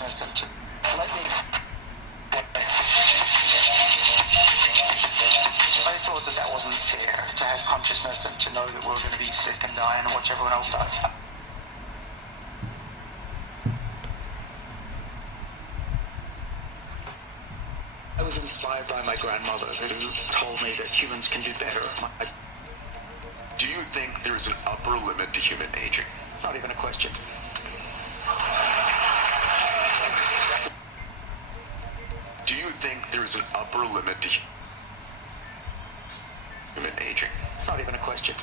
consciousness and to let me. I thought that wasn't fair, to have consciousness and to know that we're going to be sick and die and watch everyone else die. I was inspired by my grandmother, who told me that humans can do better. Do you think there is an upper limit to human aging? It's not even a question. Do you think there is an upper limit to human aging? It's not even a question.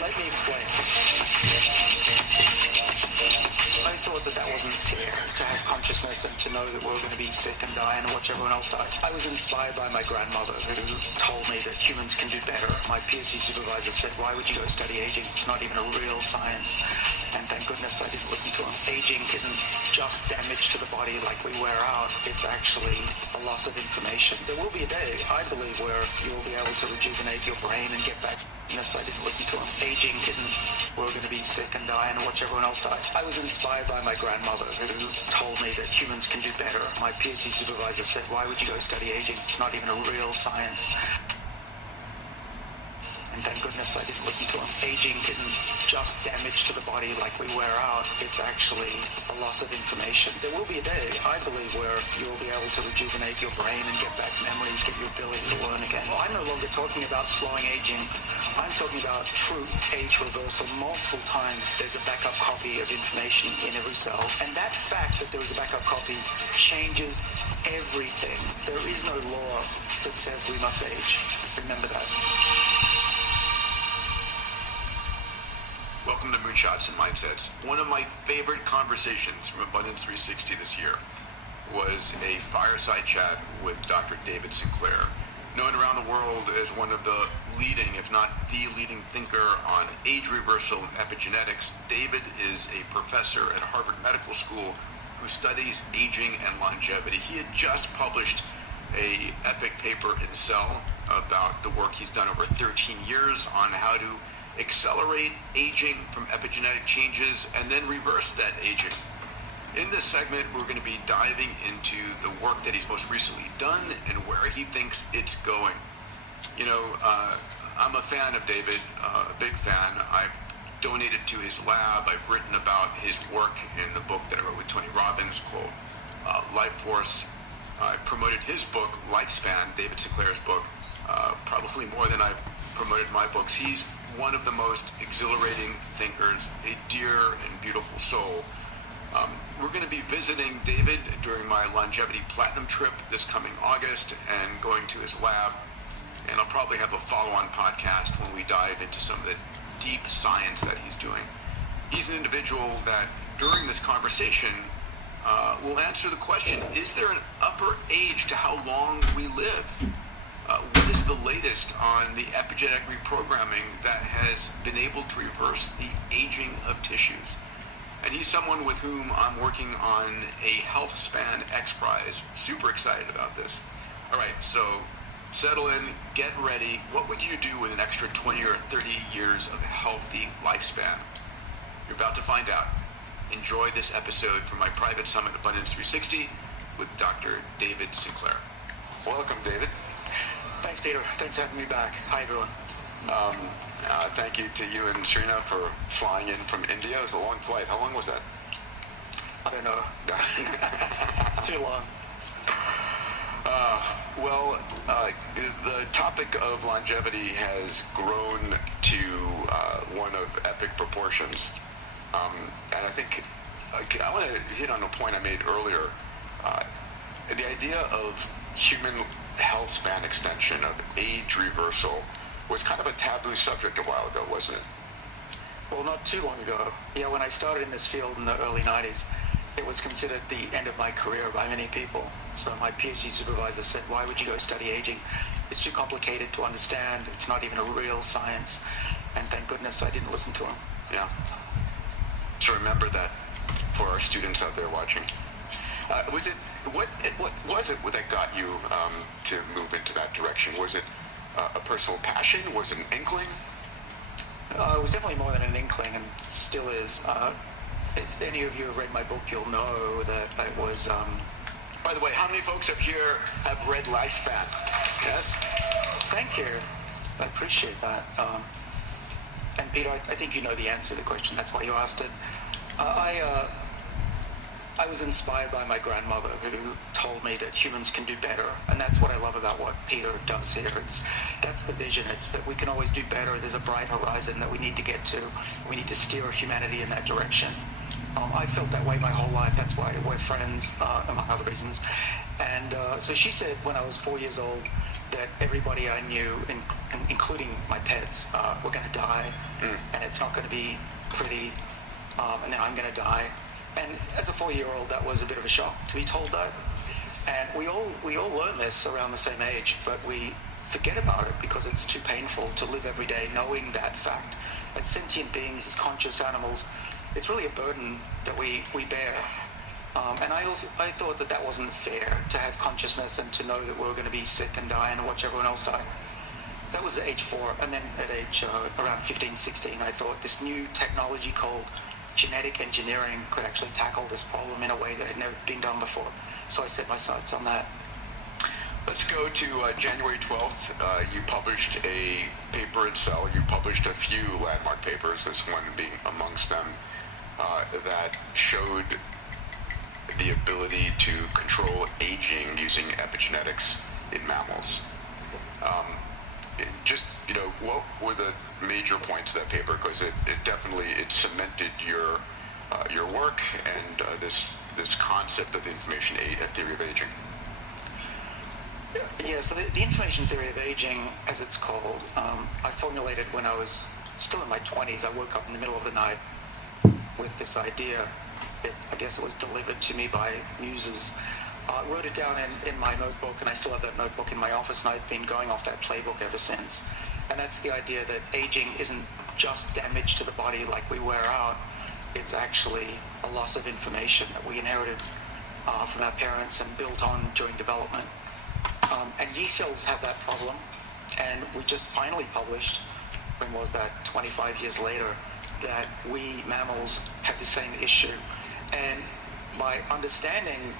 Let me explain. I thought that wasn't fair, to have consciousness and to know that we're going to be sick and die and watch everyone else die. I was inspired by my grandmother, who told me that humans can do better. My PhD supervisor said, why would you go study aging? It's not even a real science. And thank goodness I didn't listen to him. Aging isn't just damage to the body like we wear out. It's actually a loss of information. There will be a day, I believe, where you will be able to rejuvenate your brain and get back. Yes, I didn't listen to him. Aging isn't we're going to be sick and die and watch everyone else die. I was inspired by my grandmother, who told me that humans can do better. My PhD supervisor said, why would you go study aging? It's not even a real science. And thank goodness I didn't listen to him. Aging isn't just damage to the body like we wear out. It's actually a loss of information. There will be a day, I believe, where you will be able to rejuvenate your brain and get back memories, get your ability to learn again. Well, I'm no longer talking about slowing aging. I'm talking about true age reversal. Multiple times there's a backup copy of information in every cell. And that fact that there is a backup copy changes everything. There is no law that says we must age. Remember that. Welcome to Moonshots and Mindsets. One of my favorite conversations from Abundance 360 this year was a fireside chat with Dr. David Sinclair, known around the world as one of the leading, if not the leading thinker on age reversal and epigenetics. David is a professor at Harvard Medical School who studies aging and longevity. He had just published an epic paper in Cell about the work he's done over 13 years on how to accelerate aging from epigenetic changes and then reverse that aging. In this segment, we're going to be diving into the work that he's most recently done and where he thinks it's going. You know, I'm a fan of David, a big fan. I've donated to his lab. I've written about his work in the book that I wrote with Tony Robbins called Life Force. I promoted his book, Lifespan, David Sinclair's book, probably more than I've promoted my books. He's one of the most exhilarating thinkers, a dear and beautiful soul. We're going to be visiting David during my Longevity Platinum trip this coming August and going to his lab. And I'll probably have a follow-on podcast when we dive into some of the deep science that he's doing. He's an individual that during this conversation will answer the question, is there an upper age to how long we live? What is the latest on the epigenetic reprogramming that has been able to reverse the aging of tissues? And he's someone with whom I'm working on a Health Span X Prize. Super excited about this. All right, so settle in, get ready. What would you do with an extra 20 or 30 years of healthy lifespan? You're about to find out. Enjoy this episode from my private summit, Abundance 360, with Dr. David Sinclair. Welcome, David. Thanks, Peter. Thanks for having me back. Hi, everyone. Thank you to you and Serena for flying in from India. It was a long flight. How long was that? I don't know. Too long. The topic of longevity has grown to one of epic proportions. And I think I want to hit on a point I made earlier. The idea of human health span extension, of age reversal, was kind of a taboo subject a while ago, wasn't it? Well, not too long ago. Yeah, when I started in this field in the early 90s, it was considered the end of my career by many people. So my PhD supervisor said, why would you go study aging? It's too complicated to understand. It's not even a real science. And thank goodness I didn't listen to him. Yeah. So remember that for our students out there watching. What was it that got you to move into that direction? Was it a personal passion? Was it an inkling? It was definitely more than an inkling, and still is. If any of you have read my book, you'll know that I was... By the way, how many folks up here have read Lifespan? Yes? Thank you. I appreciate that. And Peter, I think you know the answer to the question. That's why you asked it. I was inspired by my grandmother, who told me that humans can do better, and that's what I love about what Peter does here. That's the vision. It's that we can always do better. There's a bright horizon that we need to get to. We need to steer humanity in that direction. I felt that way my whole life. That's why we're friends, among other reasons. And so she said when I was 4 years old that everybody I knew, including my pets, were going to die, and it's not going to be pretty, and then I'm going to die. And as a 4-year-old, that was a bit of a shock to be told that. And we all learn this around the same age, but we forget about it because it's too painful to live every day knowing that fact. As sentient beings, as conscious animals, it's really a burden that we bear. And I thought that wasn't fair, to have consciousness and to know that we were going to be sick and die and watch everyone else die. That was at age 4. And then at age around 15, 16, I thought this new technology called genetic engineering could actually tackle this problem in a way that had never been done before. So I set my sights on that. Let's go to January 12th. You published a paper in Cell. You published a few landmark papers, this one being amongst them, that showed the ability to control aging using epigenetics in mammals. What were the major points of that paper? Because it definitely cemented your work and this concept of the information theory of aging. Yeah, so the information theory of aging, as it's called, I formulated when I was still in my 20s. I woke up in the middle of the night with this idea. I guess it was delivered to me by muses. I wrote it down in my notebook, and I still have that notebook in my office, and I've been going off that playbook ever since. And that's the idea that aging isn't just damage to the body like we wear out. It's actually a loss of information that we inherited from our parents and built on during development. And yeast cells have that problem, and we just finally published, when was that, 25 years later, that we mammals have the same issue. And by understanding,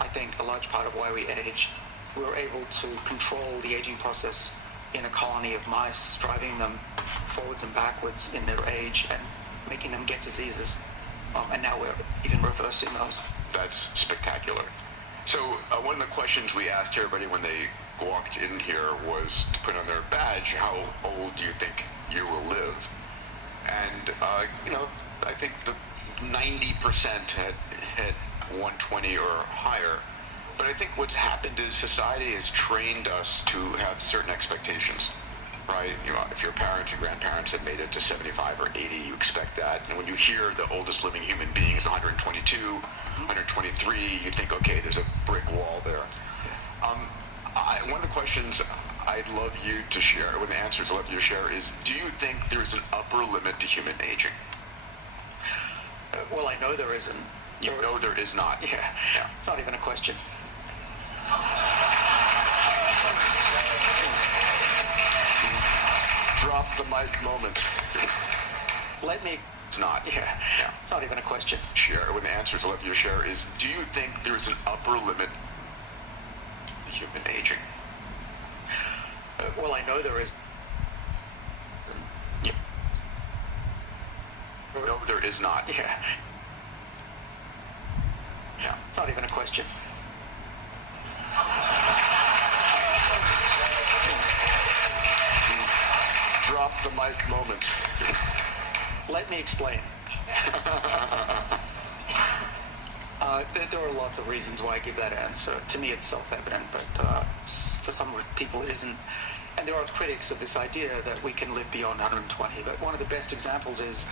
I think, a large part of why we age, we were able to control the aging process in a colony of mice, driving them forwards and backwards in their age and making them get diseases. And now we're even reversing those. That's spectacular. So one of the questions we asked everybody when they walked in here was to put on their badge, how old do you think you will live? And, I think the 90% had 120 or higher. But I think what's happened is society has trained us to have certain expectations, right? If your parents or grandparents have made it to 75 or 80, you expect that. And when you hear the oldest living human being is 122, 123, you think, okay, there's a brick wall there. One of the questions I'd love you to share, one of the answers I'd love you to share is, do you think there's an upper limit to human aging? Well, I know there isn't. You know there is not. Yeah. It's not even a question. Drop the mic moment. Let me... It's not. Yeah. It's not even a question. Share. One of the answers I'd love you to share is, do you think there is an upper limit to human aging? Well, I know there is. Yeah. No, there is not. Yeah. It's not even a question. Drop the mic moment. Let me explain. There are lots of reasons why I give that answer. To me, it's self-evident, but for some people it isn't. And there are critics of this idea that we can live beyond 120. But one of the best examples is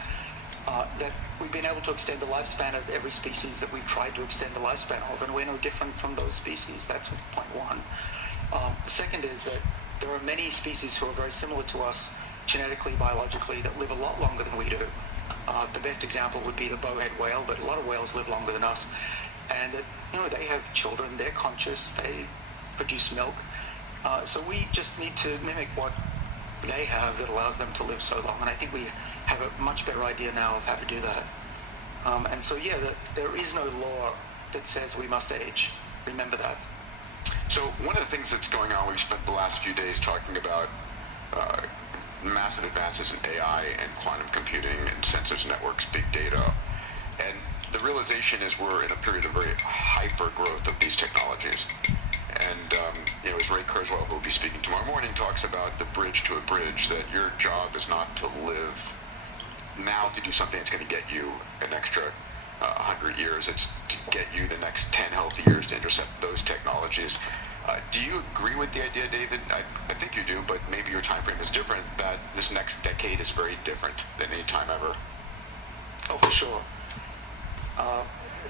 that we've been able to extend the lifespan of every species that we've tried to extend the lifespan of, and we're no different from those species. That's point one. The second is that there are many species who are very similar to us genetically, biologically, that live a lot longer than we do. The best example would be the bowhead whale, but a lot of whales live longer than us. and that, they have children, they're conscious, they produce milk. So we just need to mimic what they have that allows them to live so long. And I think we have a much better idea now of how to do that. And so, there is no law that says we must age. Remember that. So one of the things that's going on, we've spent the last few days talking about massive advances in AI and quantum computing and sensors, networks, big data. And the realization is we're in a period of very hyper growth of these technologies. And as Ray Kurzweil, who will be speaking tomorrow morning, talks about the bridge to a bridge, that your job is not to live now to do something that's going to get you an extra 100 years. It's to get you the next 10 healthy years to intercept those technologies. Do you agree with the idea, David? I think you do, but maybe your time frame is different, that this next decade is very different than any time ever. Oh, for sure.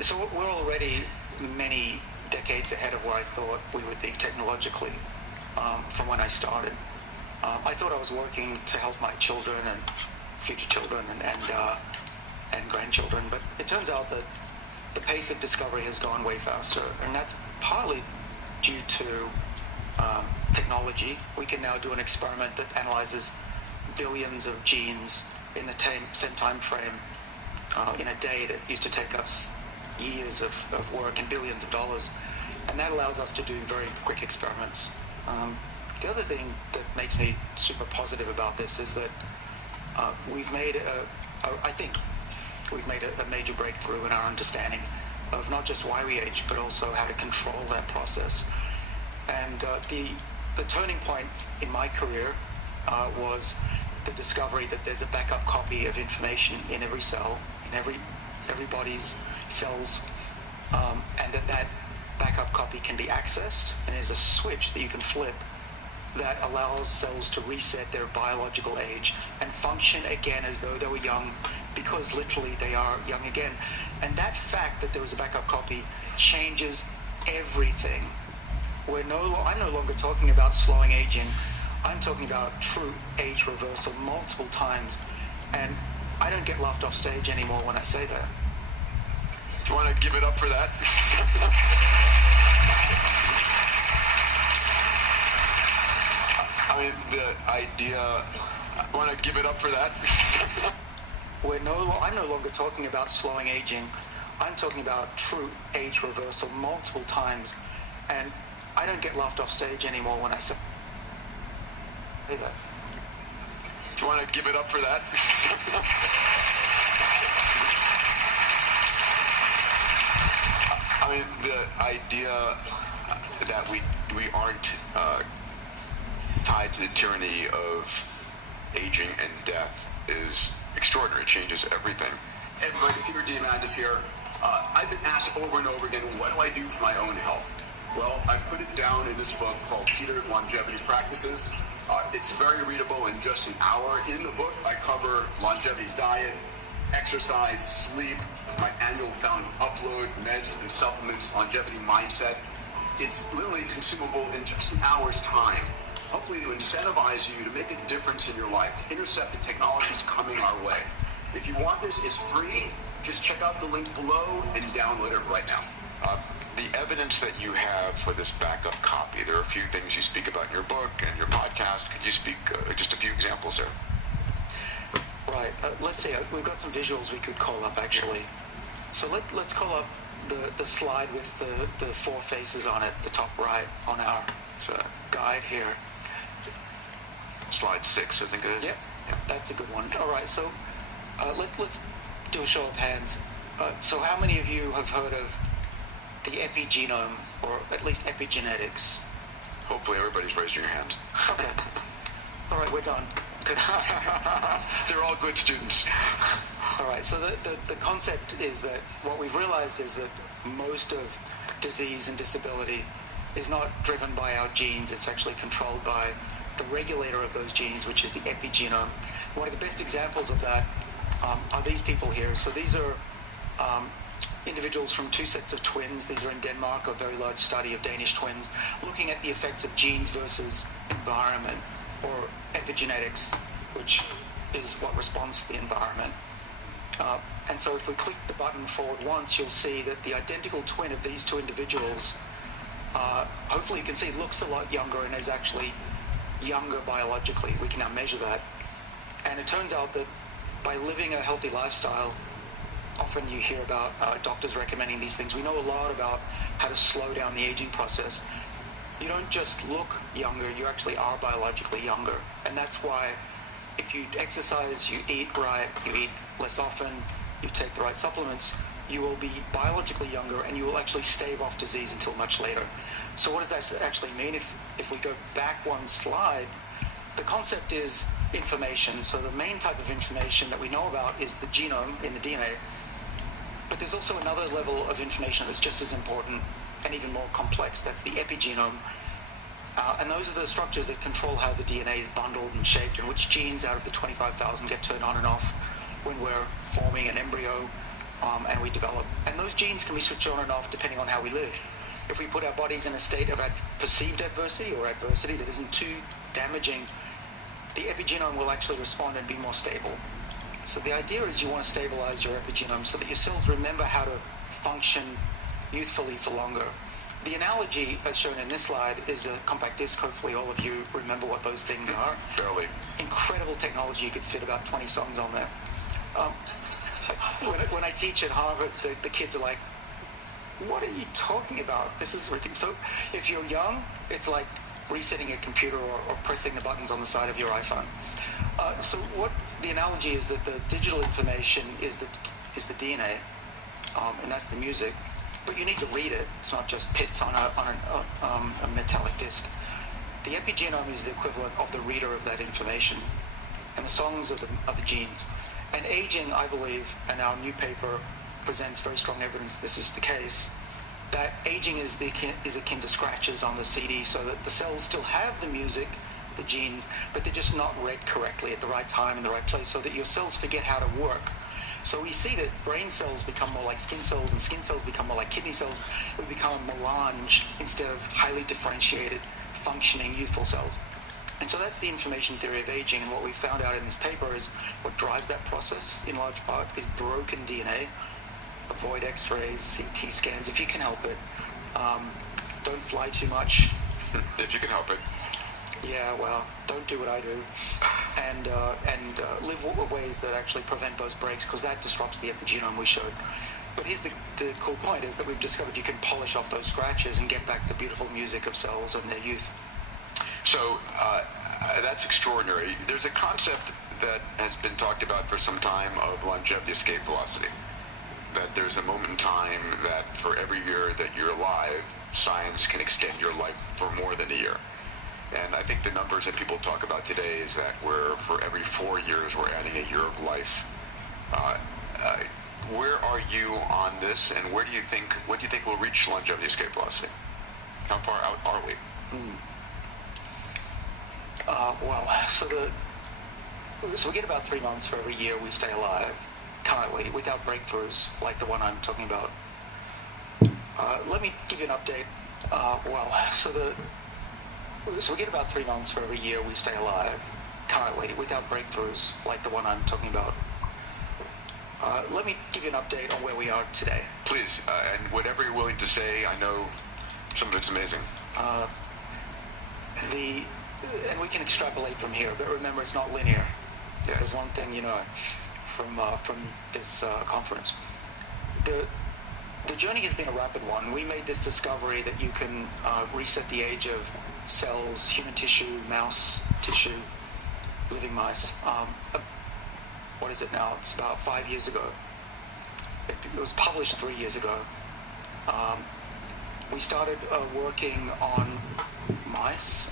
So we're already many decades ahead of where I thought we would be technologically from when I started. I thought I was working to help my children and future children and grandchildren, but it turns out that the pace of discovery has gone way faster, and that's partly due to technology. We can now do an experiment that analyzes billions of genes in the same time frame in a day that used to take us years of work and billions of dollars, and that allows us to do very quick experiments. The other thing that makes me super positive about this is that we've made I think we've made a major breakthrough in our understanding of not just why we age, but also how to control that process. And the turning point in my career was the discovery that there's a backup copy of information in every cell, in everybody's cells, and that backup copy can be accessed, and there's a switch that you can flip that allows cells to reset their biological age and function again as though they were young, because literally they are young again. And that fact that there was a backup copy changes everything. I'm no longer talking about slowing aging. I'm talking about true age reversal multiple times. And I don't get laughed off stage anymore when I say that. Do you want to give it up for that? I mean, the idea... I want to give it up for that. I'm no longer talking about slowing aging. I'm talking about true age reversal multiple times. And I don't get laughed off stage anymore when I say that. Do you want to give it up for that? I mean, the idea that we aren't tied to the tyranny of aging and death is extraordinary. It changes everything. Hey everybody, Peter Diamandis here. I've been asked over and over again, what do I do for my own health? Well, I put it down in this book called Peter's Longevity Practices. It's very readable in just an hour. In the book, I cover longevity diet, exercise, sleep, my annual found upload, meds and supplements, longevity mindset. It's literally consumable in just an hour's time. Hopefully to incentivize you to make a difference in your life, to intercept the technologies coming our way. If you want this, it's free. Just check out the link below and download it right now. The evidence that you have for this backup copy, there are a few things you speak about in your book and your podcast. Could you speak just a few examples there? Right. Let's see. We've got some visuals we could call up, actually. So let's call up the slide with the four faces on it, the top right on our guide here. Slide 6, I think it is. Yep. That's a good one. All right. So let's do a show of hands. So how many of you have heard of the epigenome, or at least epigenetics? Hopefully everybody's raising your hands. Okay. All right, we're done. Good. They're all good students. All right, so the concept is that what we've realized is that most of disease and disability is not driven by our genes. It's actually controlled by the regulator of those genes, which is the epigenome. One of the best examples of that are these people here. So these are individuals from two sets of twins. These are in Denmark, a very large study of Danish twins, looking at the effects of genes versus environment, or epigenetics, which is what responds to the environment. And so if we click the button forward once, you'll see that the identical twin of these two individuals, hopefully you can see, looks a lot younger and is actually younger biologically. We can now measure that. And it turns out that by living a healthy lifestyle, often you hear about doctors recommending these things. We know a lot about how to slow down the aging process. You don't just look younger, you actually are biologically younger. And that's why if you exercise, you eat right, you eat less often, you take the right supplements, you will be biologically younger and you will actually stave off disease until much later. So what does that actually mean? If we go back one slide, the concept is information. So the main type of information that we know about is the genome in the DNA. But there's also another level of information that's just as important and even more complex. That's the epigenome. And those are the structures that control how the DNA is bundled and shaped and which genes out of the 25,000 get turned on and off when we're forming an embryo and we develop. And those genes can be switched on and off depending on how we live. If we put our bodies in a state of perceived adversity or adversity that isn't too damaging, the epigenome will actually respond and be more stable. So the idea is you want to stabilize your epigenome so that your cells remember how to function youthfully for longer. The analogy, as shown in this slide, is a compact disc. Hopefully all of you remember what those things are. Barely. Incredible technology. You could fit about 20 songs on there. When I teach at Harvard, the kids are like, what are you talking about? This is ridiculous. So if you're young, it's like resetting a computer or pressing the buttons on the side of your iPhone. So what the analogy is that the digital information is the DNA, and that's the music. But you need to read it. It's not just bits on a metallic disc. The epigenome is the equivalent of the reader of that information, and the songs of the genes. And aging, I believe, and our new paper presents very strong evidence this is the case, that aging is akin to scratches on the CD, so that the cells still have the music, the genes, but they're just not read correctly at the right time in the right place, so that your cells forget how to work. So we see that brain cells become more like skin cells, and skin cells become more like kidney cells. We become a melange instead of highly differentiated, functioning, youthful cells. And so that's the information theory of aging, and what we found out in this paper is what drives that process, in large part, is broken DNA. Avoid x-rays, CT scans, if you can help it. Don't fly too much. If you can help it. Yeah, well, don't do what I do, and live ways that actually prevent those breaks, because that disrupts the epigenome we showed. But here's the cool point, is that we've discovered you can polish off those scratches and get back the beautiful music of cells and their youth. So that's extraordinary. There's a concept that has been talked about for some time of longevity escape velocity. That there's a moment in time that for every year that you're alive, science can extend your life for more than a year. And I think the numbers that people talk about today is that for every 4 years, we're adding a year of life. Where are you on this, and when do you think we'll reach longevity escape velocity? How far out are we? So we get about 3 months for every year we stay alive, currently, without breakthroughs like the one I'm talking about. Let me give you an update. So we get about 3 months for every year we stay alive, currently, without breakthroughs like the one I'm talking about. Let me give you an update on where we are today. Please, and whatever you're willing to say, I know some of it's amazing. And we can extrapolate from here, but remember, it's not linear. Yes. There's one thing you know from this conference. The journey has been a rapid one. We made this discovery that you can reset the age of cells, human tissue, mouse tissue, living mice. What is it now? It's about 5 years ago. It was published 3 years ago. We started working on mice.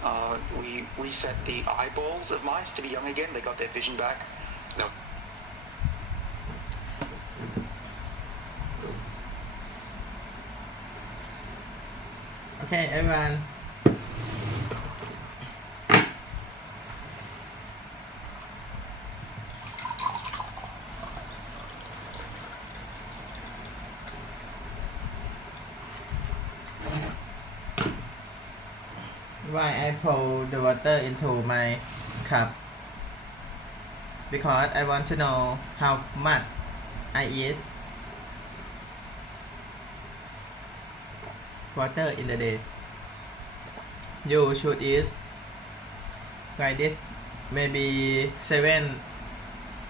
We reset the eyeballs of mice to be young again. They got their vision back. No. Okay, everyone. Why I pour the water into my cup? Because I want to know how much I eat water in the day. You should eat like this, maybe 7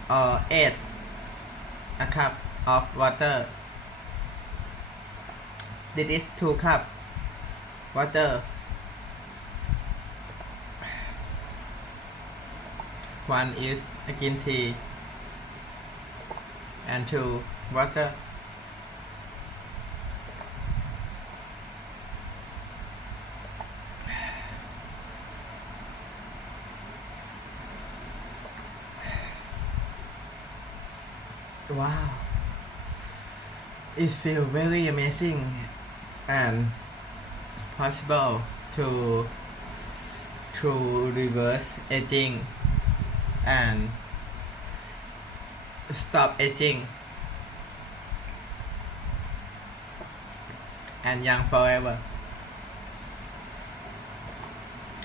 or 8 a cup of water. This is 2 cup water. 1 is a green tea and 2 water. Wow, it feels very amazing and possible to reverse aging and stop aging and young forever.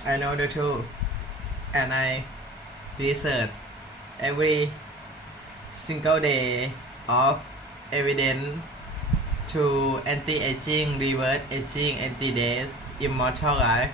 I know the truth and I research every single day of evidence to anti-aging, reverse aging, anti-death, immortal life.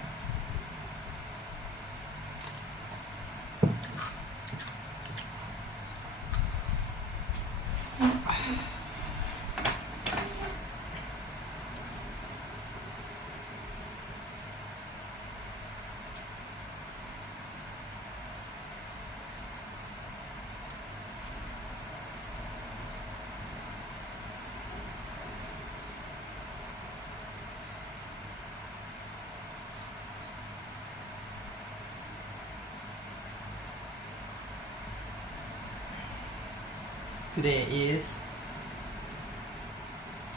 Today is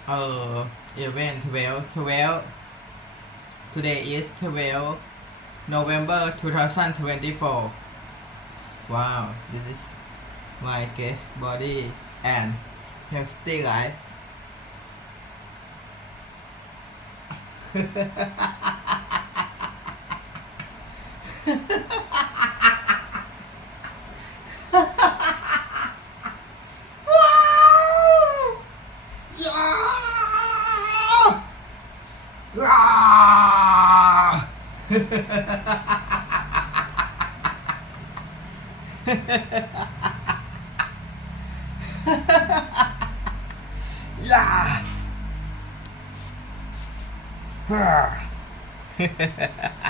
12. Today is 12 November 2024. Wow, this is my guest body and healthy life. Yeah.